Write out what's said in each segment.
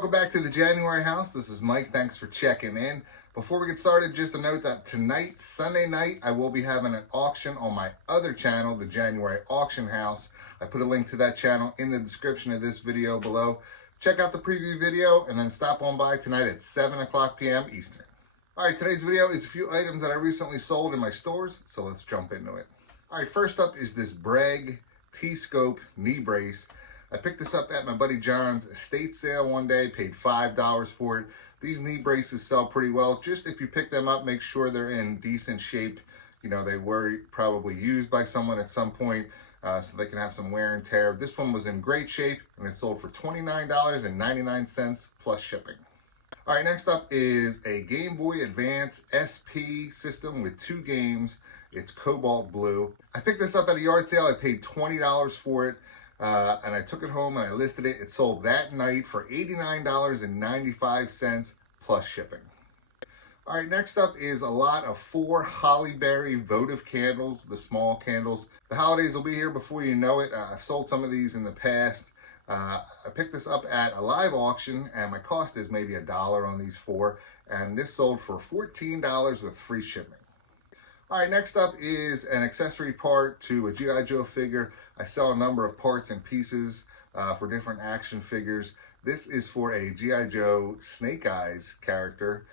welcome back to the January house. This is Mike. Thanks for checking in. Before we get started, just a note that tonight, Sunday night, I will be having an auction on my other channel, the January Auction House. I put a link to that channel in the description of this video below. Check out the preview video and then stop on by tonight at 7 o'clock p.m. Eastern. All right, today's video is a few items that I recently sold in my stores, so let's jump into it. All right, first up is this Bragg T-Scope knee brace. I picked this up at my buddy John's estate sale one day, paid $5 for it. These knee braces sell pretty well. Just if you pick them up, make sure they're in decent shape. You know, they were probably used by someone at some point, so they can have some wear and tear. This one was in great shape, and it sold for $29.99 plus shipping. All right, next up is a Game Boy Advance SP system with 2 games. It's cobalt blue. I picked this up at a yard sale. I paid $20 for it. And I took it home and I listed it. It sold that night for $89.95 plus shipping. All right, next up is a lot of 4 Holly Berry Votive Candles, the small candles. The holidays will be here before you know it. I've sold some of these in the past. I picked this up at a live auction and my cost is maybe $1 on these 4. And this sold for $14 with free shipping. All right, next up is an accessory part to a G.I. Joe figure. I sell a number of parts and pieces for different action figures. This is for a G.I. Joe Snake Eyes character.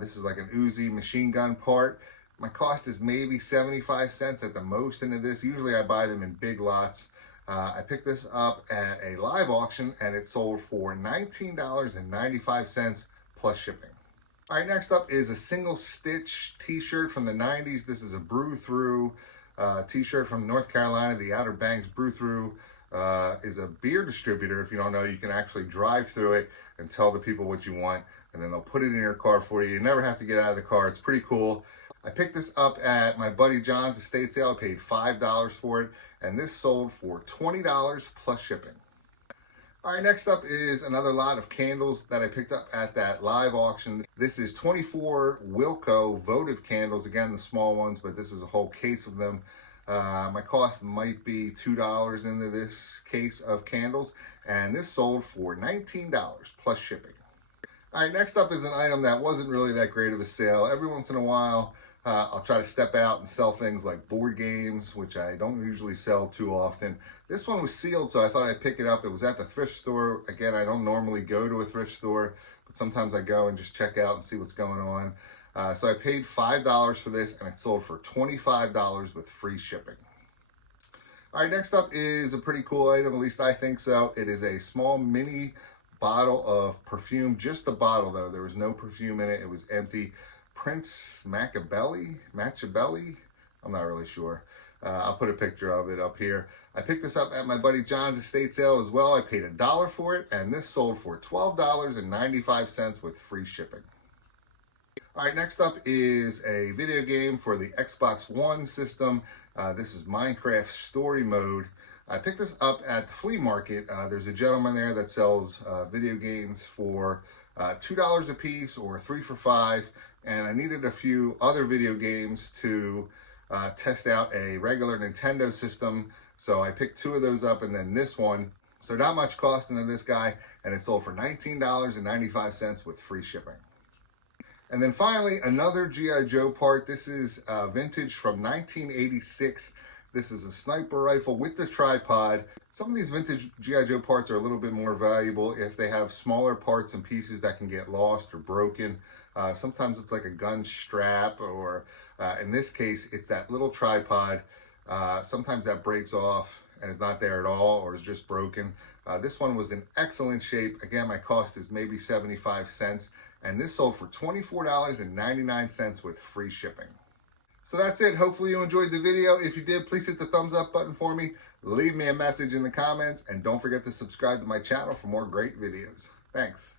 This is like an Uzi machine gun part. My cost is maybe 75 cents at the most into this. Usually I buy them in big lots. I picked this up at a live auction and it sold for $19.95 plus shipping. All right, next up is a single stitch t-shirt from the 90s. This is a brew through t-shirt from North Carolina. The Outer Banks brew through is a beer distributor. If you don't know, you can actually drive through it and tell the people what you want, and then they'll put it in your car for you. You never have to get out of the car. It's pretty cool. I picked this up at my buddy John's estate sale. I paid $5 for it, and this sold for $20 plus shipping. All right, next up is another lot of candles that I picked up at that live auction. This is 24 Wilco Votive Candles, again, the small ones, but this is a whole case of them. My cost might be $2 into this case of candles, and this sold for $19 plus shipping. All right, next up is an item that wasn't really that great of a sale. Every once in a while, I'll try to step out and sell things like board games, which I don't usually sell too often. This one was sealed, so I thought I'd pick it up. It was at the thrift store. Again, I don't normally go to a thrift store, but sometimes I go and just check out and see what's going on. So I paid $5 for this, and it sold for $25 with free shipping. All right, next up is a pretty cool item, at least I think so. It is a small mini bottle of perfume, just the bottle though. There was no perfume in it. It was empty. Prince Machiavelli, I'm not really sure. I'll put a picture of it up here. I picked this up at my buddy John's estate sale as well. I paid $1 for it, and this sold for $12.95 with free shipping. All right, next up is a video game for the Xbox One system. This is Minecraft Story Mode. I picked this up at the flea market. There's a gentleman there that sells video games for $2 a piece or 3 for $5. And I needed a few other video games to test out a regular Nintendo system. So I picked 2 of those up and then this one. So not much cost into this guy, and it sold for $19.95 with free shipping. And then finally, another G.I. Joe part. This is vintage from 1986. This is a sniper rifle with the tripod. Some of these vintage G.I. Joe parts are a little bit more valuable if they have smaller parts and pieces that can get lost or broken. Sometimes it's like a gun strap, or in this case, it's that little tripod. Sometimes that breaks off and is not there at all, or is just broken. This one was in excellent shape. Again, my cost is maybe 75 cents, and this sold for $24.99 with free shipping. So that's it. Hopefully you enjoyed the video. If you did, please hit the thumbs up button for me. Leave me a message in the comments, and don't forget to subscribe to my channel for more great videos. Thanks.